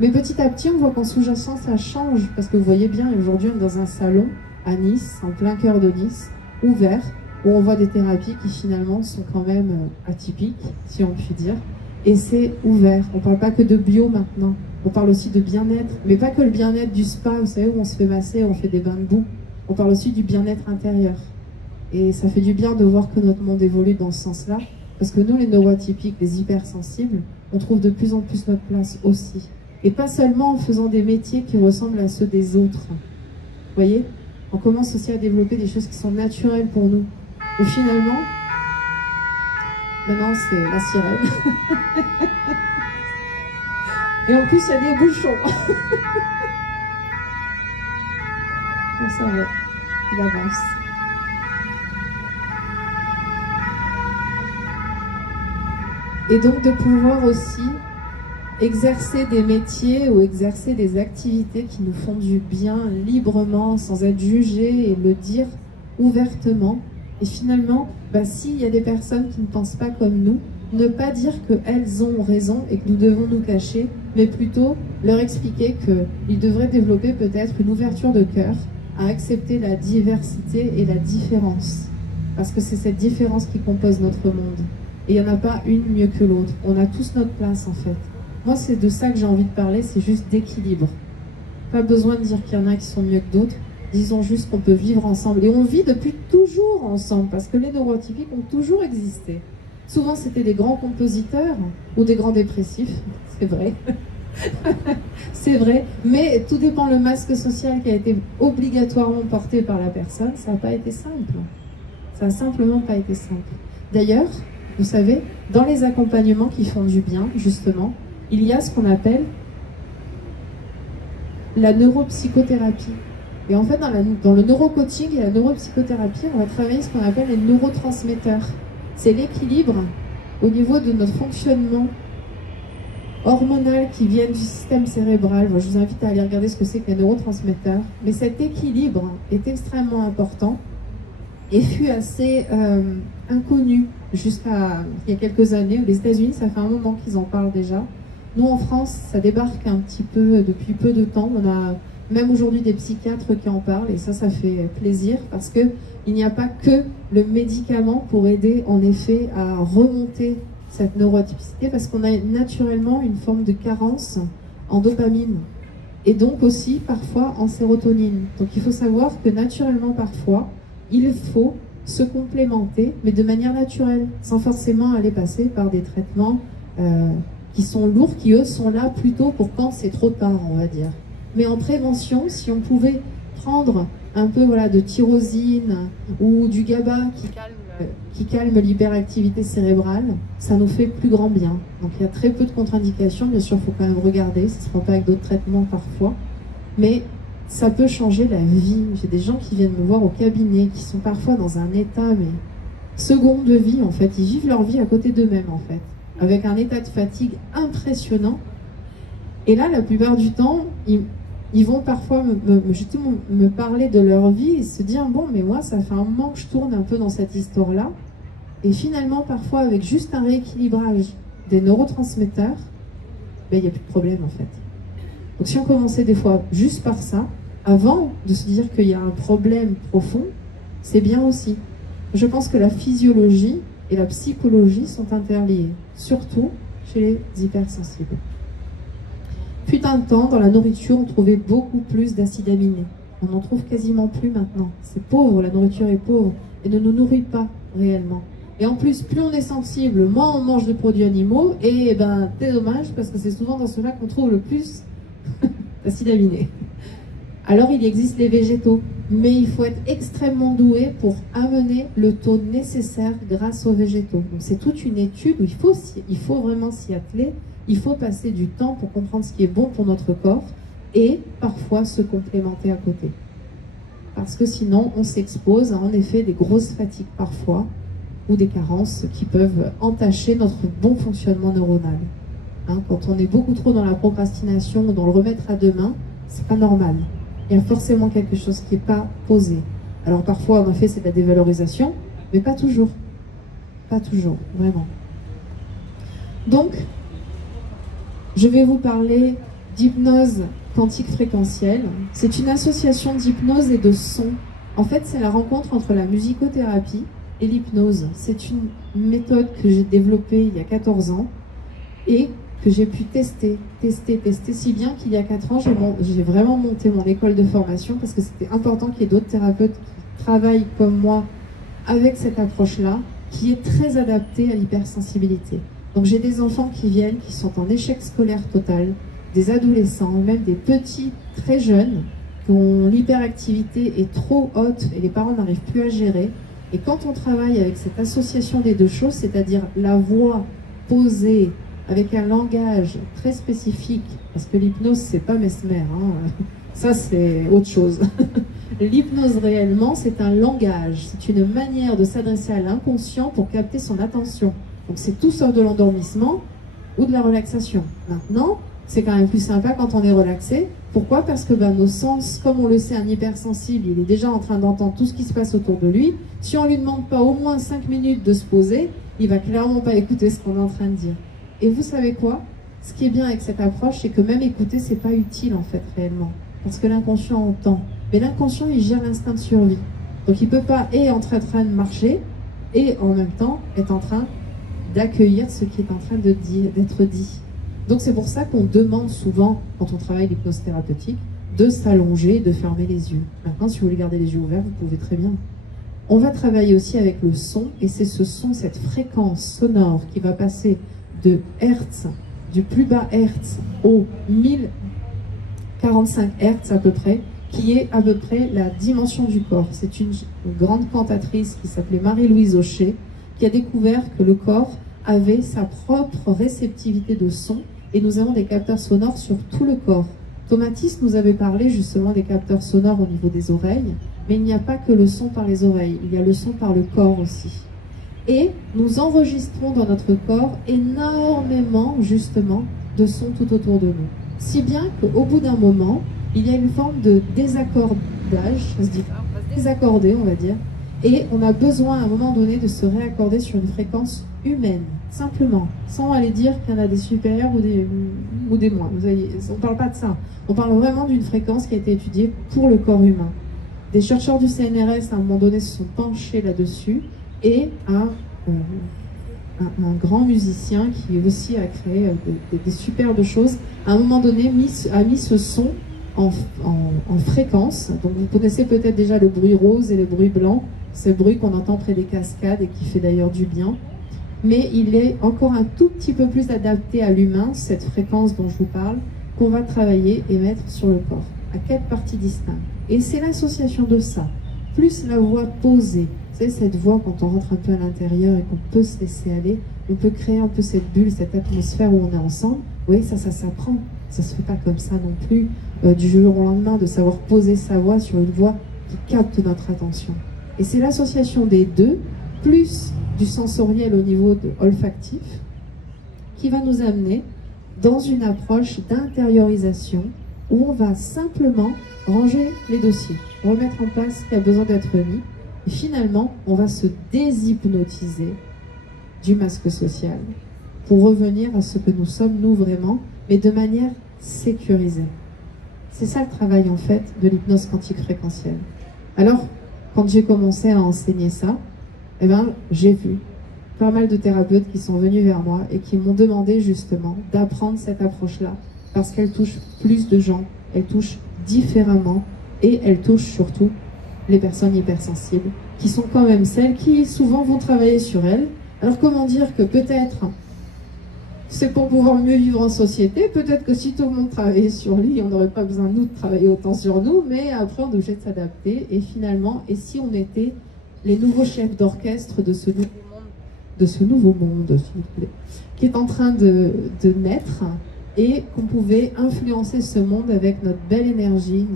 Mais petit à petit, on voit qu'en sous-jacent, ça change, parce que vous voyez bien, aujourd'hui, on est dans un salon à Nice, en plein cœur de Nice, ouvert, où on voit des thérapies qui finalement sont quand même atypiques, si on peut dire, et c'est ouvert. On ne parle pas que de bio maintenant, on parle aussi de bien-être, mais pas que le bien-être du spa, vous savez, où on se fait masser, on fait des bains de boue, on parle aussi du bien-être intérieur. Et ça fait du bien de voir que notre monde évolue dans ce sens-là, parce que nous, les neuroatypiques, les hypersensibles, on trouve de plus en plus notre place aussi. Et pas seulement en faisant des métiers qui ressemblent à ceux des autres. Vous voyez? On commence aussi à développer des choses qui sont naturelles pour nous. Ou finalement, maintenant c'est la sirène. Et en plus, il y a des bouchons. Bon, ça va, il avance. Et donc de pouvoir aussi exercer des métiers ou exercer des activités qui nous font du bien librement, sans être jugés et le dire ouvertement. Et finalement, s'il y a des personnes qui ne pensent pas comme nous, ne pas dire qu'elles ont raison et que nous devons nous cacher, mais plutôt leur expliquer qu'ils devraient développer peut-être une ouverture de cœur à accepter la diversité et la différence. Parce que c'est cette différence qui compose notre monde. Et il n'y en a pas une mieux que l'autre. On a tous notre place en fait. Moi, c'est de ça que j'ai envie de parler, c'est juste d'équilibre. Pas besoin de dire qu'il y en a qui sont mieux que d'autres. Disons juste qu'on peut vivre ensemble. Et on vit depuis toujours ensemble, parce que les neuroatypiques ont toujours existé. Souvent, c'était des grands compositeurs ou des grands dépressifs, c'est vrai. C'est vrai, mais tout dépend le masque social qui a été obligatoirement porté par la personne. Ça n'a pas été simple. Ça n'a simplement pas été simple. D'ailleurs, vous savez, dans les accompagnements qui font du bien, justement, il y a ce qu'on appelle la neuropsychothérapie. Et en fait, dans le neurocoaching et la neuropsychothérapie, on va travailler ce qu'on appelle les neurotransmetteurs. C'est l'équilibre au niveau de notre fonctionnement hormonal qui vient du système cérébral. Moi, je vous invite à aller regarder ce que c'est que les neurotransmetteurs. Mais cet équilibre est extrêmement important et fut assez inconnu jusqu'à il y a quelques années. Les États-Unis, ça fait un moment qu'ils en parlent déjà. Nous, en France, ça débarque un petit peu depuis peu de temps. On a même aujourd'hui des psychiatres qui en parlent et ça fait plaisir parce qu'il n'y a pas que le médicament pour aider en effet à remonter cette neuroatypicité parce qu'on a naturellement une forme de carence en dopamine et donc aussi parfois en sérotonine. Donc il faut savoir que naturellement parfois, il faut se complémenter mais de manière naturelle sans forcément aller passer par des traitements qui sont lourds, qui eux sont là plutôt pour quand c'est trop tard, on va dire. Mais en prévention, si on pouvait prendre un peu de tyrosine ou du GABA qui calme l'hyperactivité cérébrale, ça nous fait plus grand bien. Donc il y a très peu de contre-indications, bien sûr il faut quand même regarder, ça ne se fera pas avec d'autres traitements parfois, mais ça peut changer la vie. J'ai des gens qui viennent me voir au cabinet, qui sont parfois dans un état second de vie en fait, ils vivent leur vie à côté d'eux-mêmes en fait, avec un état de fatigue impressionnant. Et là, la plupart du temps, ils vont parfois justement me parler de leur vie et se dire « Bon, mais moi, ça fait un moment que je tourne un peu dans cette histoire-là. » Et finalement, parfois, avec juste un rééquilibrage des neurotransmetteurs, il n'y a plus de problème en fait. Donc si on commençait des fois juste par ça, avant de se dire qu'il y a un problème profond, c'est bien aussi. Je pense que la physiologie et la psychologie sont interliées, surtout chez les hypersensibles. Fut un temps, dans la nourriture, on trouvait beaucoup plus d'acides aminés. On n'en trouve quasiment plus maintenant. C'est pauvre, la nourriture est pauvre et ne nous nourrit pas réellement. Et en plus, plus on est sensible, moins on mange de produits animaux, et ben, c'est dommage parce que c'est souvent dans cela qu'on trouve le plus d'acides aminés. Alors il existe les végétaux, mais il faut être extrêmement doué pour amener le taux nécessaire grâce aux végétaux. Donc c'est toute une étude où il faut vraiment s'y atteler, il faut passer du temps pour comprendre ce qui est bon pour notre corps et parfois se complémenter à côté. Parce que sinon on s'expose à en effet des grosses fatigues parfois ou des carences qui peuvent entacher notre bon fonctionnement neuronal. Hein, quand on est beaucoup trop dans la procrastination ou dans le remettre à demain, c'est pas normal. Il y a forcément quelque chose qui n'est pas posé. Alors parfois, en effet, c'est de la dévalorisation, mais pas toujours. Pas toujours, vraiment. Donc, je vais vous parler d'hypnose quantique fréquentielle. C'est une association d'hypnose et de son. En fait, c'est la rencontre entre la musicothérapie et l'hypnose. C'est une méthode que j'ai développée il y a 14 ans et que j'ai pu tester, si bien qu'il y a 4 ans, j'ai vraiment monté mon école de formation parce que c'était important qu'il y ait d'autres thérapeutes qui travaillent comme moi avec cette approche-là, qui est très adaptée à l'hypersensibilité. Donc j'ai des enfants qui viennent, qui sont en échec scolaire total, des adolescents, même des petits très jeunes, dont l'hyperactivité est trop haute et les parents n'arrivent plus à gérer. Et quand on travaille avec cette association des deux choses, c'est-à-dire la voix posée, avec un langage très spécifique, parce que l'hypnose, c'est pas Mesmer, hein. Ça c'est autre chose. L'hypnose réellement, c'est un langage, c'est une manière de s'adresser à l'inconscient pour capter son attention. Donc c'est tout sauf de l'endormissement ou de la relaxation. Maintenant, c'est quand même plus sympa quand on est relaxé. Pourquoi? Parce que nos sens, comme on le sait, un hypersensible, il est déjà en train d'entendre tout ce qui se passe autour de lui. Si on lui demande pas au moins 5 minutes de se poser, il va clairement pas écouter ce qu'on est en train de dire. Et vous savez quoi? Ce qui est bien avec cette approche, c'est que même écouter, c'est pas utile en fait réellement. Parce que l'inconscient entend. Mais l'inconscient, il gère l'instinct de survie. Donc il peut pas être en train de marcher et en même temps être en train d'accueillir ce qui est en train d'être dit. Donc c'est pour ça qu'on demande souvent, quand on travaille l'hypnose thérapeutique, de s'allonger et de fermer les yeux. Maintenant, si vous voulez garder les yeux ouverts, vous pouvez très bien. On va travailler aussi avec le son, et c'est ce son, cette fréquence sonore qui va passer de Hertz, du plus bas Hertz au 1045 Hertz à peu près, qui est à peu près la dimension du corps. C'est une grande cantatrice qui s'appelait Marie-Louise Aucher, qui a découvert que le corps avait sa propre réceptivité de son, et nous avons des capteurs sonores sur tout le corps. Tomatis nous avait parlé justement des capteurs sonores au niveau des oreilles, mais il n'y a pas que le son par les oreilles, il y a le son par le corps aussi. Et nous enregistrons dans notre corps énormément, justement, de sons tout autour de nous. Si bien qu'au bout d'un moment, il y a une forme de désaccordage, ça se dit, on va se désaccorder, on va dire, et on a besoin à un moment donné de se réaccorder sur une fréquence humaine, simplement, sans aller dire qu'il y en a des supérieurs ou des moins. On ne parle pas de ça. On parle vraiment d'une fréquence qui a été étudiée pour le corps humain. Des chercheurs du CNRS, à un moment donné, se sont penchés là-dessus, et un grand musicien qui aussi a créé des superbes choses, à un moment donné a mis ce son en fréquence. Donc vous connaissez peut-être déjà le bruit rose et le bruit blanc, ce bruit qu'on entend près des cascades et qui fait d'ailleurs du bien. Mais il est encore un tout petit peu plus adapté à l'humain, cette fréquence dont je vous parle, qu'on va travailler et mettre sur le corps, à 4 parties distinctes. Et c'est l'association de ça, plus la voix posée. Vous savez, cette voix, quand on rentre un peu à l'intérieur et qu'on peut se laisser aller, on peut créer un peu cette bulle, cette atmosphère où on est ensemble. Vous voyez, ça s'apprend. Ça se fait pas comme ça non plus, du jour au lendemain, de savoir poser sa voix sur une voix qui capte notre attention. Et c'est l'association des deux, plus du sensoriel au niveau olfactif, qui va nous amener dans une approche d'intériorisation où on va simplement ranger les dossiers, remettre en place ce qui a besoin d'être mis, et finalement, on va se déshypnotiser du masque social pour revenir à ce que nous sommes, nous, vraiment, mais de manière sécurisée. C'est ça le travail, en fait, de l'hypnose quantique fréquentielle. Alors, quand j'ai commencé à enseigner ça, eh ben, j'ai vu pas mal de thérapeutes qui sont venus vers moi et qui m'ont demandé justement d'apprendre cette approche-là parce qu'elle touche plus de gens, elle touche différemment et elle touche surtout les personnes hypersensibles, qui sont quand même celles qui souvent vont travailler sur elles. Alors comment dire que peut-être c'est pour pouvoir mieux vivre en société, peut-être que si tout le monde travaillait sur lui, on n'aurait pas besoin nous de travailler autant sur nous, mais après on est obligé de s'adapter, et finalement, et si on était les nouveaux chefs d'orchestre de ce nouveau monde, s'il vous plaît, qui est en train de naître, et qu'on pouvait influencer ce monde avec notre belle énergie,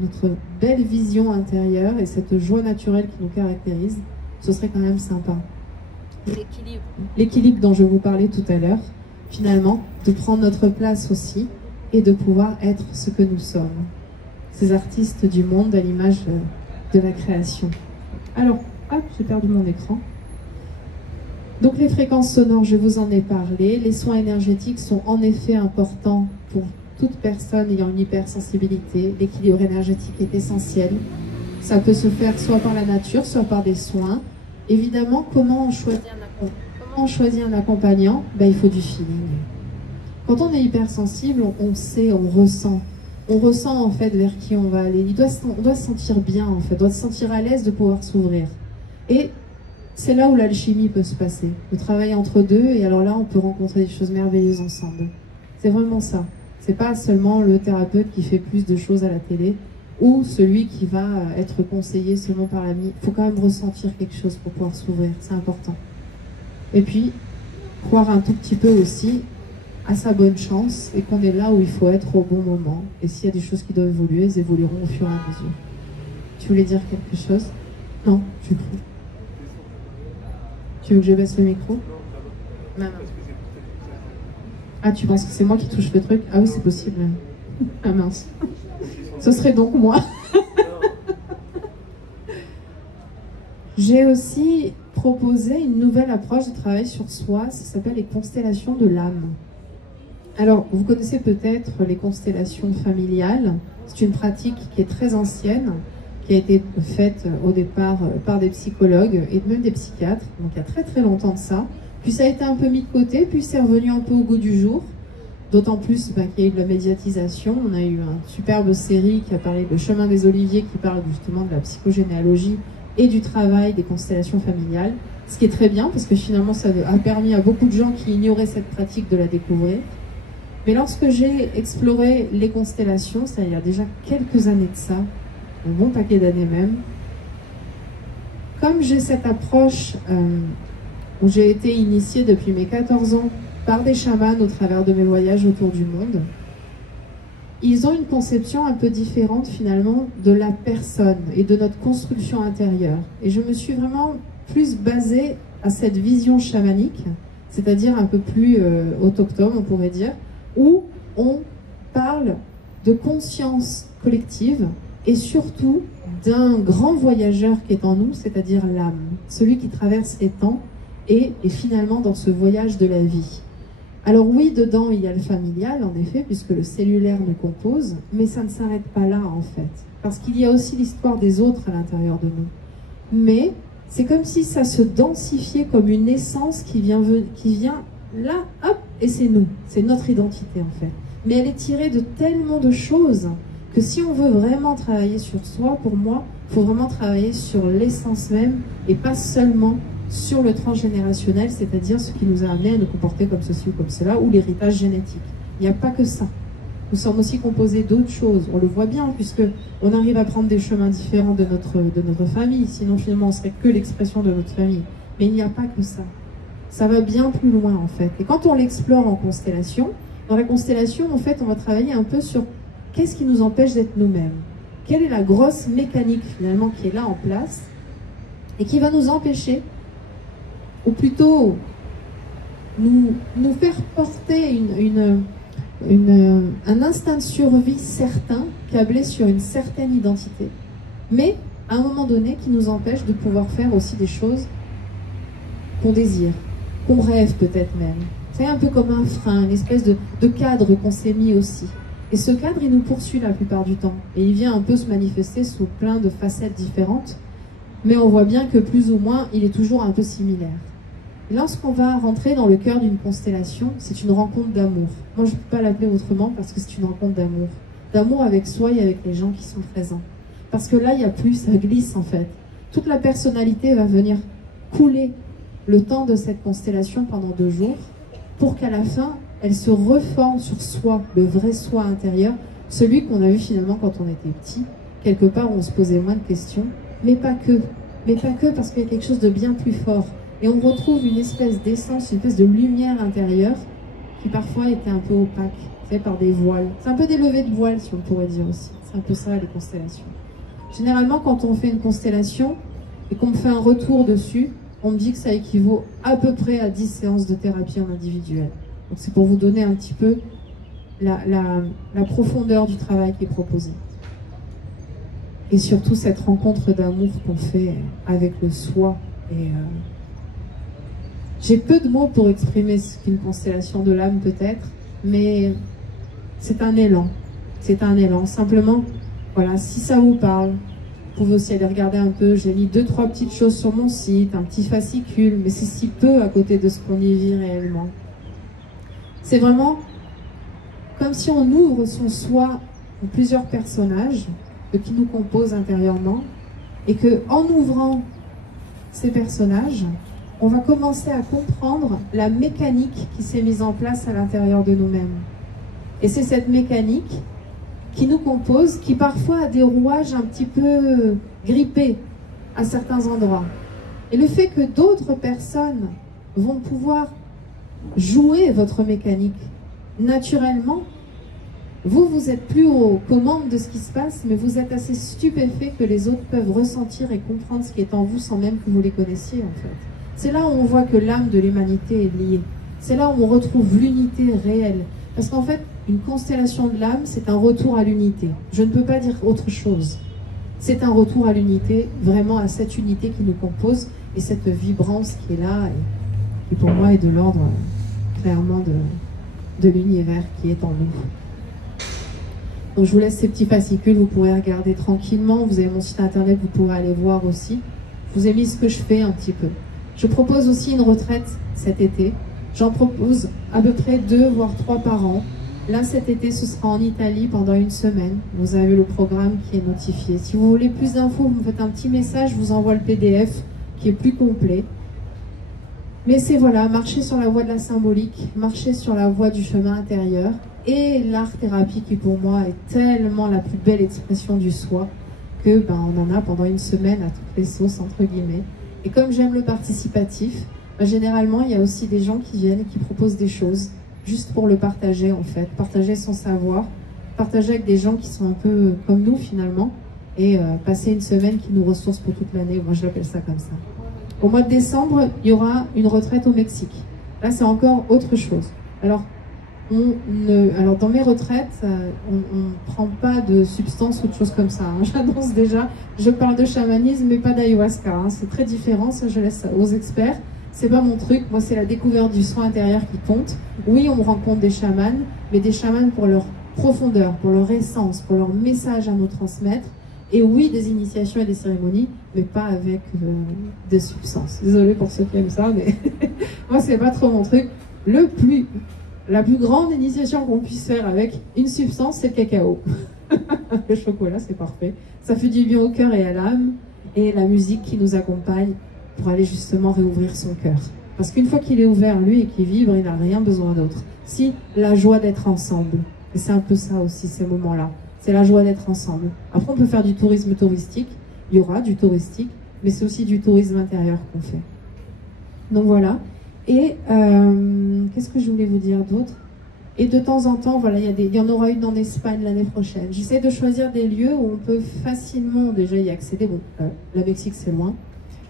notre belle vision intérieure et cette joie naturelle qui nous caractérise, ce serait quand même sympa. L'équilibre dont je vous parlais tout à l'heure, finalement, de prendre notre place aussi et de pouvoir être ce que nous sommes, ces artistes du monde à l'image de la création. Alors, hop, j'ai perdu mon écran. Donc les fréquences sonores, je vous en ai parlé. Les soins énergétiques sont en effet importants pour toute personne ayant une hypersensibilité. L'équilibre énergétique est essentiel. Ça peut se faire soit par la nature, soit par des soins. Évidemment, comment on choisit un accompagnant? Ben, il faut du feeling. Quand on est hypersensible, on sait, on ressent. On ressent en fait vers qui on va aller. On doit se sentir bien en fait, on doit se sentir à l'aise de pouvoir s'ouvrir. Et c'est là où l'alchimie peut se passer. Le travail entre deux, et alors là on peut rencontrer des choses merveilleuses ensemble. C'est vraiment ça. C'est pas seulement le thérapeute qui fait plus de choses à la télé, ou celui qui va être conseillé seulement par l'ami. Il faut quand même ressentir quelque chose pour pouvoir s'ouvrir, c'est important. Et puis, croire un tout petit peu aussi à sa bonne chance et qu'on est là où il faut être au bon moment. Et s'il y a des choses qui doivent évoluer, elles évolueront au fur et à mesure. Tu voulais dire quelque chose? Non, du coup. Tu veux que je baisse le micro? Non. Ah, tu penses que c'est moi qui touche le truc? Ah oui, c'est possible. Ah mince. Ce serait donc moi. J'ai aussi proposé une nouvelle approche de travail sur soi, ça s'appelle les constellations de l'âme. Alors, vous connaissez peut-être les constellations familiales. C'est une pratique qui est très ancienne, qui a été faite au départ par des psychologues et même des psychiatres, donc il y a très très longtemps de ça. Puis ça a été un peu mis de côté, puis c'est revenu un peu au goût du jour. D'autant plus qu'il y a eu de la médiatisation. On a eu une superbe série qui a parlé de Chemin des Oliviers, qui parle justement de la psychogénéalogie et du travail des constellations familiales. Ce qui est très bien, parce que finalement ça a permis à beaucoup de gens qui ignoraient cette pratique de la découvrir. Mais lorsque j'ai exploré les constellations, ça il y a déjà quelques années de ça, un bon paquet d'années même, comme j'ai cette approche où j'ai été initiée depuis mes 14 ans par des chamans au travers de mes voyages autour du monde, ils ont une conception un peu différente finalement de la personne et de notre construction intérieure. Et je me suis vraiment plus basée à cette vision chamanique, c'est-à-dire un peu plus autochtone, on pourrait dire, où on parle de conscience collective et surtout d'un grand voyageur qui est en nous, c'est-à-dire l'âme, celui qui traverse les temps et est finalement dans ce voyage de la vie. Alors oui, dedans il y a le familial en effet, puisque le cellulaire nous compose, mais ça ne s'arrête pas là en fait, parce qu'il y a aussi l'histoire des autres à l'intérieur de nous. Mais c'est comme si ça se densifiait comme une essence qui vient là, hop, et c'est nous, c'est notre identité en fait. Mais elle est tirée de tellement de choses que si on veut vraiment travailler sur soi, pour moi, il faut vraiment travailler sur l'essence même et pas seulement sur le transgénérationnel, c'est-à-dire ce qui nous a amené à nous comporter comme ceci ou comme cela, ou l'héritage génétique. Il n'y a pas que ça. Nous sommes aussi composés d'autres choses. On le voit bien, puisque on arrive à prendre des chemins différents de notre famille, sinon finalement on serait que l'expression de notre famille. Mais il n'y a pas que ça. Ça va bien plus loin en fait. Et quand on l'explore en constellation, dans la constellation, en fait, on va travailler un peu sur qu'est-ce qui nous empêche d'être nous-mêmes. Quelle est la grosse mécanique finalement qui est là en place et qui va nous empêcher, ou plutôt nous faire porter un instinct de survie certain, câblé sur une certaine identité, mais à un moment donné qui nous empêche de pouvoir faire aussi des choses qu'on désire, qu'on rêve peut-être même. C'est un peu comme un frein, une espèce de cadre qu'on s'est mis aussi. Et ce cadre, il nous poursuit la plupart du temps. Et il vient un peu se manifester sous plein de facettes différentes. Mais on voit bien que plus ou moins, il est toujours un peu similaire. Et lorsqu'on va rentrer dans le cœur d'une constellation, c'est une rencontre d'amour. Moi, je ne peux pas l'appeler autrement parce que c'est une rencontre d'amour. D'amour avec soi et avec les gens qui sont présents. Parce que là, il n'y a plus, ça glisse en fait. Toute la personnalité va venir couler le temps de cette constellation pendant 2 jours pour qu'à la fin, elle se reforme sur soi, le vrai soi intérieur, celui qu'on a vu finalement quand on était petit, quelque part où on se posait moins de questions, mais pas que. Mais pas que, parce qu'il y a quelque chose de bien plus fort. Et on retrouve une espèce d'essence, une espèce de lumière intérieure qui parfois était un peu opaque, fait par des voiles. C'est un peu des levées de voiles, si on pourrait dire aussi. C'est un peu ça, les constellations. Généralement, quand on fait une constellation et qu'on me fait un retour dessus, on me dit que ça équivaut à peu près à 10 séances de thérapie en individuel. Donc c'est pour vous donner un petit peu la profondeur du travail qui est proposé. Et surtout cette rencontre d'amour qu'on fait avec le soi. Et j'ai peu de mots pour exprimer ce qu'une constellation de l'âme peut être, mais c'est un élan. C'est un élan. Simplement, voilà, si ça vous parle, vous pouvez aussi aller regarder un peu. J'ai mis 2-3 petites choses sur mon site, un petit fascicule, mais c'est si peu à côté de ce qu'on y vit réellement. C'est vraiment comme si on ouvre son soi en plusieurs personnages qui nous composent intérieurement, et que en ouvrant ces personnages, on va commencer à comprendre la mécanique qui s'est mise en place à l'intérieur de nous-mêmes. Et c'est cette mécanique qui nous compose, qui parfois a des rouages un petit peu grippés à certains endroits. Et le fait que d'autres personnes vont pouvoir jouer votre mécanique naturellement, vous êtes plus aux commandes de ce qui se passe, mais vous êtes assez stupéfait que les autres peuvent ressentir et comprendre ce qui est en vous sans même que vous les connaissiez en fait. C'est là où on voit que l'âme de l'humanité est liée. C'est là où on retrouve l'unité réelle. Parce qu'en fait, une constellation de l'âme, c'est un retour à l'unité. Je ne peux pas dire autre chose. C'est un retour à l'unité, vraiment à cette unité qui nous compose et cette vibrance qui est là et qui pour moi est de l'ordre clairement de l'univers qui est en nous. Donc je vous laisse ces petits fascicules, vous pourrez regarder tranquillement, vous avez mon site internet, vous pourrez aller voir aussi. Je vous ai mis ce que je fais un petit peu. Je propose aussi une retraite cet été. J'en propose à peu près 2 voire 3 par an. Là cet été ce sera en Italie pendant 1 semaine. Vous avez le programme qui est notifié. Si vous voulez plus d'infos, vous me faites un petit message, je vous envoie le PDF qui est plus complet. Mais c'est voilà, marcher sur la voie de la symbolique, marcher sur la voie du chemin intérieur. Et l'art-thérapie qui pour moi est tellement la plus belle expression du soi que on en a pendant 1 semaine à toutes les sauces entre guillemets. Et comme j'aime le participatif, généralement il y a aussi des gens qui viennent et qui proposent des choses juste pour le partager en fait, partager son savoir, partager avec des gens qui sont un peu comme nous finalement et passer 1 semaine qui nous ressource pour toute l'année. Moi je l'appelle ça comme ça. Au mois de décembre, il y aura une retraite au Mexique. Là c'est encore autre chose. Alors dans mes retraites, on ne prend pas de substances ou de choses comme ça. Hein. J'annonce déjà, je parle de chamanisme mais pas d'ayahuasca. Hein. C'est très différent, ça je laisse aux experts. C'est pas mon truc, moi c'est la découverte du soin intérieur qui compte. Oui, on rencontre des chamans, mais des chamans pour leur profondeur, pour leur essence, pour leur message à nous transmettre. Et oui, des initiations et des cérémonies, mais pas avec des substances. Désolée pour ceux qui aiment ça, mais moi c'est pas trop mon truc. La plus grande initiation qu'on puisse faire avec une substance, c'est le cacao. Le chocolat, c'est parfait. Ça fait du bien au cœur et à l'âme. Et la musique qui nous accompagne pour aller justement réouvrir son cœur. Parce qu'une fois qu'il est ouvert, lui, et qu'il vibre, il n'a rien besoin d'autre. Si, la joie d'être ensemble. Et c'est un peu ça aussi, ces moments-là. C'est la joie d'être ensemble. Après, on peut faire du tourisme touristique. Il y aura du touristique, mais c'est aussi du tourisme intérieur qu'on fait. Donc voilà. Et qu'est-ce que je voulais vous dire d'autre? Et de temps en temps, voilà, il y en aura une en Espagne l'année prochaine. J'essaie de choisir des lieux où on peut facilement déjà y accéder. Bon, la Mexique c'est loin,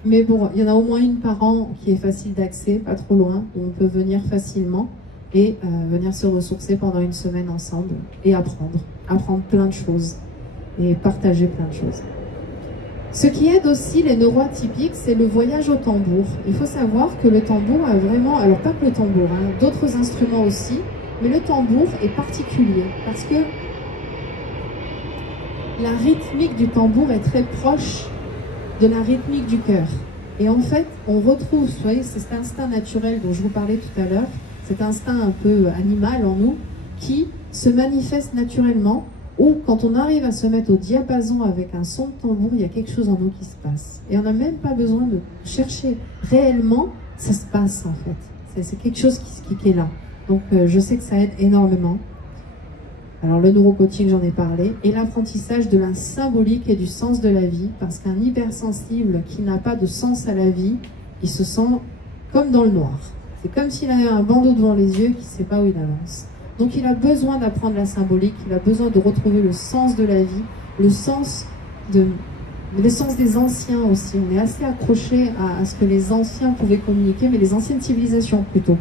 mais bon, il y en a au moins une par an qui est facile d'accès, pas trop loin, où on peut venir facilement et venir se ressourcer pendant 1 semaine ensemble et apprendre plein de choses et partager plein de choses. Ce qui aide aussi les neuroatypiques, c'est le voyage au tambour. Il faut savoir que le tambour a vraiment, alors pas que le tambour, hein, d'autres instruments aussi, mais le tambour est particulier parce que la rythmique du tambour est très proche de la rythmique du cœur. Et en fait, on retrouve, vous voyez, c'est cet instinct naturel dont je vous parlais tout à l'heure, cet instinct un peu animal en nous, qui se manifeste naturellement, ou quand on arrive à se mettre au diapason avec un son de tambour, il y a quelque chose en nous qui se passe. Et on n'a même pas besoin de chercher réellement, ça se passe en fait. C'est quelque chose qui est là. Donc je sais que ça aide énormément. Alors le neurocoaching, j'en ai parlé, et l'apprentissage de la symbolique et du sens de la vie, parce qu'un hypersensible qui n'a pas de sens à la vie, il se sent comme dans le noir. C'est comme s'il avait un bandeau devant les yeux qui ne sait pas où il avance. Donc il a besoin d'apprendre la symbolique, il a besoin de retrouver le sens de la vie, le sens des anciens aussi. On est assez accroché à ce que les anciens pouvaient communiquer, mais les anciennes civilisations plutôt,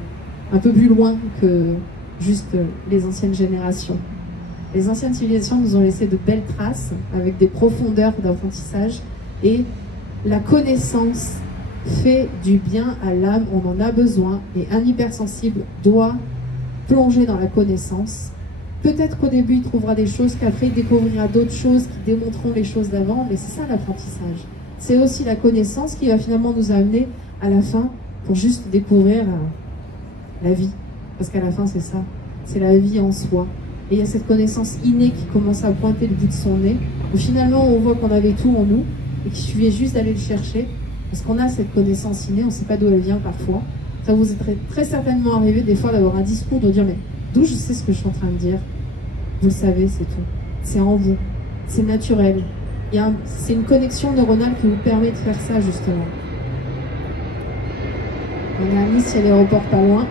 un peu plus loin que juste les anciennes générations. Les anciennes civilisations nous ont laissé de belles traces avec des profondeurs d'apprentissage, et la connaissance fait du bien à l'âme, on en a besoin, et un hypersensible doit plonger dans la connaissance. Peut-être qu'au début il trouvera des choses, qu'après il découvrira d'autres choses qui démontreront les choses d'avant, mais c'est ça l'apprentissage. C'est aussi la connaissance qui va finalement nous amener à la fin pour juste découvrir la vie. Parce qu'à la fin c'est ça, c'est la vie en soi. Et il y a cette connaissance innée qui commence à pointer le bout de son nez, où finalement on voit qu'on avait tout en nous, et qu'il suffit juste d'aller le chercher, parce qu'on a cette connaissance innée, on ne sait pas d'où elle vient parfois. Ça vous est très certainement arrivé des fois d'avoir un discours, de dire mais d'où je sais ce que je suis en train de dire? Vous le savez, c'est tout. C'est en vous. C'est naturel. C'est une connexion neuronale qui vous permet de faire ça justement. On est à Nice, il y a l'aéroport pas loin.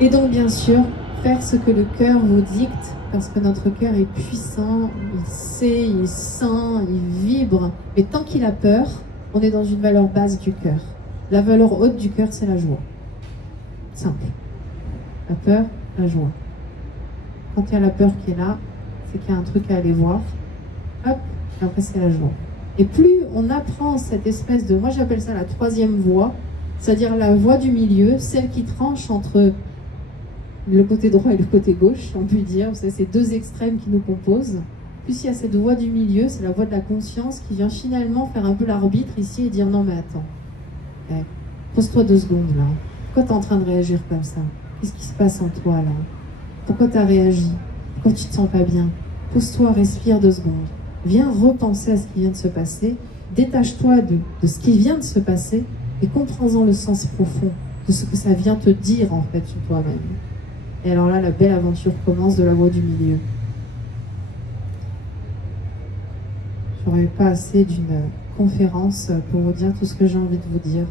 Et donc bien sûr, faire ce que le cœur vous dicte, parce que notre cœur est puissant, il sait, il sent, il vibre. Mais tant qu'il a peur, on est dans une valeur basse du cœur. La valeur haute du cœur, c'est la joie. Simple. La peur, la joie. Quand il y a la peur qui est là, c'est qu'il y a un truc à aller voir. Hop, et après c'est la joie. Et plus on apprend cette espèce de, moi j'appelle ça la troisième voie, c'est-à-dire la voie du milieu, celle qui tranche entre le côté droit et le côté gauche, on peut dire, c'est ces deux extrêmes qui nous composent. Plus il y a cette voie du milieu, c'est la voie de la conscience qui vient finalement faire un peu l'arbitre ici et dire non mais attends, pose-toi 2 secondes là, pourquoi tu es en train de réagir comme ça? Qu'est-ce qui se passe en toi là? Pourquoi tu as réagi? Pourquoi tu te sens pas bien? Pose-toi, respire 2 secondes, viens repenser à ce qui vient de se passer, détache-toi de ce qui vient de se passer et comprends-en le sens profond de ce que ça vient te dire en fait sur toi-même. Et alors là, la belle aventure commence de la voie du milieu. J'aurais pas assez d'une conférence pour vous dire tout ce que j'ai envie de vous dire.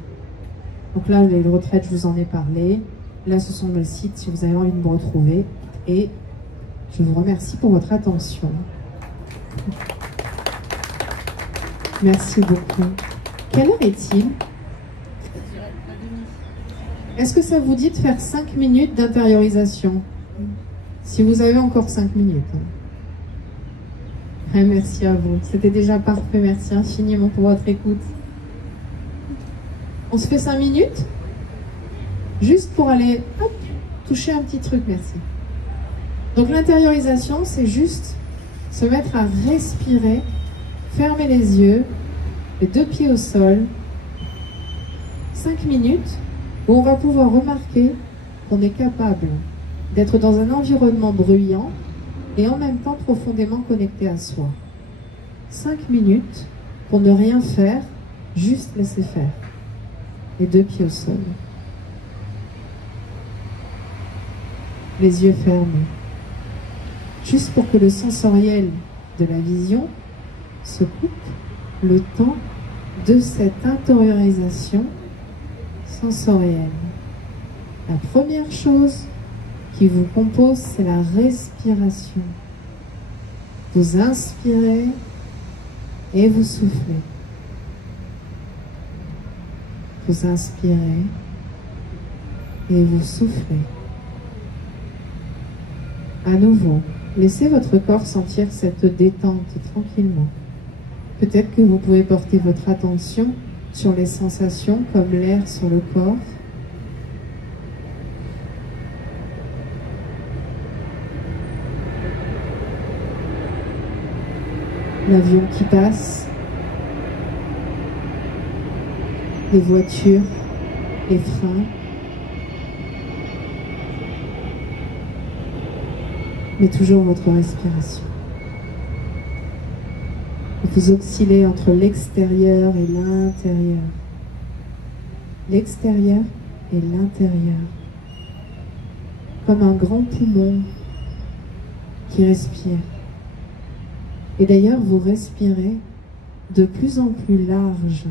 Donc là, les retraites, je vous en ai parlé. Là, ce sont mes sites si vous avez envie de me retrouver. Et je vous remercie pour votre attention. Merci beaucoup. Quelle heure est-il ? Est-ce que ça vous dit de faire 5 minutes d'intériorisation? Si vous avez encore 5 minutes. Ouais, merci à vous. C'était déjà parfait. Merci infiniment pour votre écoute. On se fait 5 minutes? Juste pour aller hop, toucher un petit truc, merci. Donc l'intériorisation, c'est juste se mettre à respirer, fermer les yeux, les 2 pieds au sol. 5 minutes. Où on va pouvoir remarquer qu'on est capable d'être dans un environnement bruyant et en même temps profondément connecté à soi. 5 minutes pour ne rien faire, juste laisser faire. Les 2 pieds au sol. Les yeux fermés. Juste pour que le sensoriel de la vision se coupe le temps de cette intériorisation sensorielle. La première chose qui vous compose, c'est la respiration. Vous inspirez et vous soufflez. Vous inspirez et vous soufflez. À nouveau, laissez votre corps sentir cette détente tranquillement. Peut-être que vous pouvez porter votre attention sur les sensations comme l'air sur le corps. l'avion qui passe, les voitures, les freins, mais toujours votre respiration. Vous oscillez entre l'extérieur et l'intérieur. L'extérieur et l'intérieur. Comme un grand poumon qui respire. Et d'ailleurs, vous respirez de plus en plus large.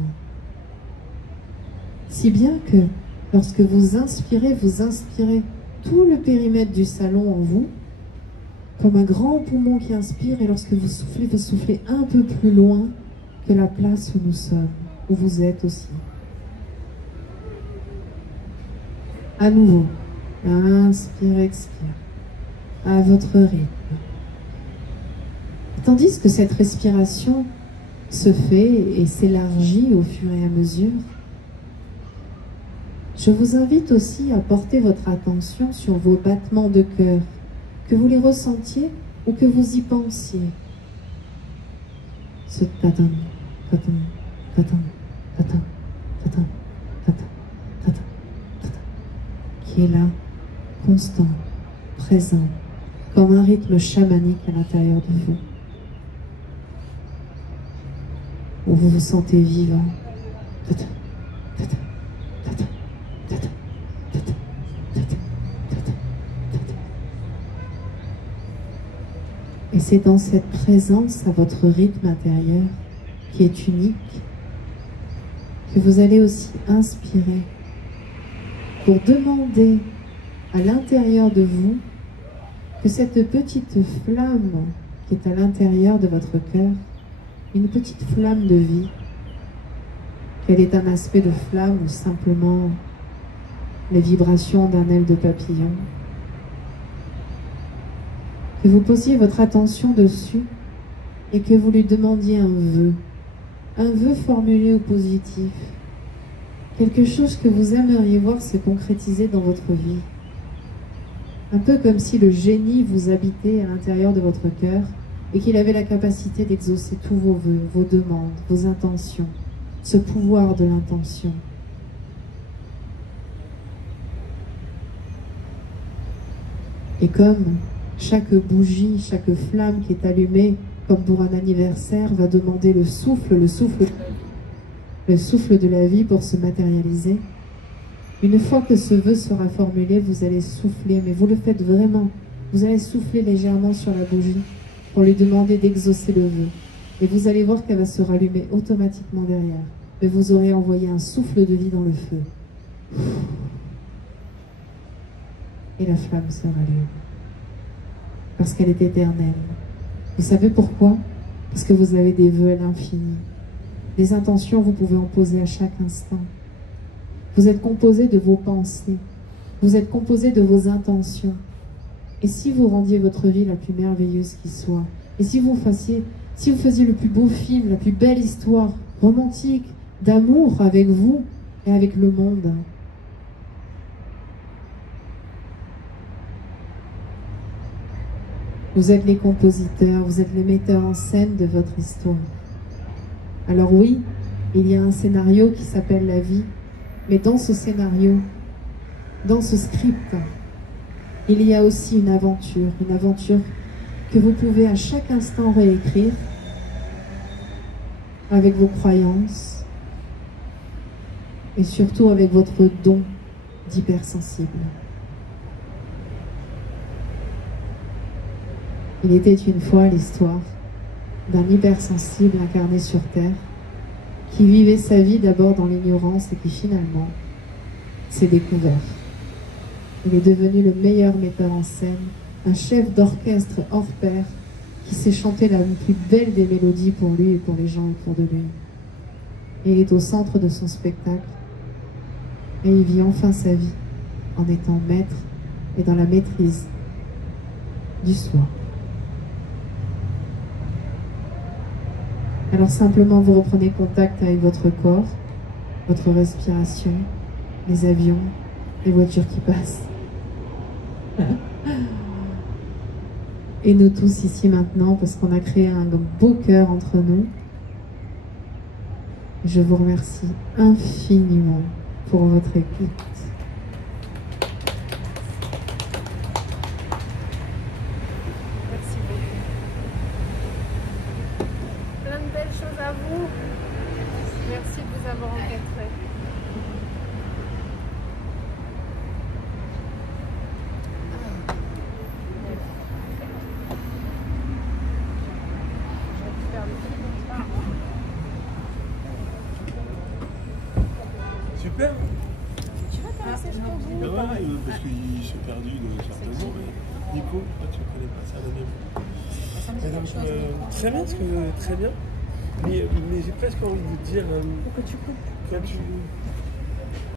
Si bien que lorsque vous inspirez tout le périmètre du salon en vous, comme un grand poumon qui inspire, et lorsque vous soufflez un peu plus loin que la place où nous sommes, où vous êtes aussi. À nouveau, inspire, expire, à votre rythme. Tandis que cette respiration se fait et s'élargit au fur et à mesure, je vous invite aussi à porter votre attention sur vos battements de cœur, que vous les ressentiez ou que vous y pensiez. Ce tatam, tatam, tatam, tatam, tatam, tatam, tatam, tatam, qui est là, constant, présent, comme un rythme chamanique à l'intérieur de vous, où vous vous sentez vivant. Tatam, tatam, tatam, tatam, tatam, tatam, tatam, tatam. Et c'est dans cette présence à votre rythme intérieur, qui est unique, que vous allez aussi inspirer pour demander à l'intérieur de vous que cette petite flamme qui est à l'intérieur de votre cœur, une petite flamme de vie, qu'elle est un aspect de flamme ou simplement les vibrations d'un aile de papillon, que vous posiez votre attention dessus et que vous lui demandiez un vœu formulé au positif, quelque chose que vous aimeriez voir se concrétiser dans votre vie. Un peu comme si le génie vous habitait à l'intérieur de votre cœur et qu'il avait la capacité d'exaucer tous vos vœux, vos demandes, vos intentions, ce pouvoir de l'intention. Et comme chaque bougie, chaque flamme qui est allumée, comme pour un anniversaire, va demander le souffle de la vie pour se matérialiser, une fois que ce vœu sera formulé, vous allez souffler, mais vous le faites vraiment. Vous allez souffler légèrement sur la bougie pour lui demander d'exaucer le vœu. Et vous allez voir qu'elle va se rallumer automatiquement derrière. Mais vous aurez envoyé un souffle de vie dans le feu. Et la flamme se rallume. Parce qu'elle est éternelle. Vous savez pourquoi? Parce que vous avez des vœux à l'infini. Des intentions, vous pouvez en poser à chaque instant. Vous êtes composé de vos pensées. Vous êtes composé de vos intentions. Et si vous rendiez votre vie la plus merveilleuse qui soit, et si vous faisiez le plus beau film, la plus belle histoire romantique, d'amour avec vous et avec le monde. Vous êtes les compositeurs, vous êtes les metteurs en scène de votre histoire. Alors oui, il y a un scénario qui s'appelle la vie, mais dans ce scénario, dans ce script, il y a aussi une aventure que vous pouvez à chaque instant réécrire avec vos croyances et surtout avec votre don d'hypersensible. Il était une fois l'histoire d'un hypersensible incarné sur Terre qui vivait sa vie d'abord dans l'ignorance et qui finalement s'est découvert. Il est devenu le meilleur metteur en scène, un chef d'orchestre hors pair qui sait chanter la plus belle des mélodies pour lui et pour les gens autour de lui. Et il est au centre de son spectacle et il vit enfin sa vie en étant maître et dans la maîtrise du soi. Alors simplement vous reprenez contact avec votre corps, votre respiration, les avions, les voitures qui passent. et nous tous ici maintenant, parce qu'on a créé un beau cœur entre nous. Je vous remercie infiniment pour votre écoute. Merci beaucoup. Plein de belles choses à vous. Merci de vous avoir rencontrés. Super. Tu vas t'arrêter jusqu'au bout? Ben voilà, parce qu'il s'est perdu de certainement. Nico, toi tu ne connais pas ça, la même. Très bien, très bien. Mais j'ai presque envie de te dire. Pourquoi tu coupes? Quand tu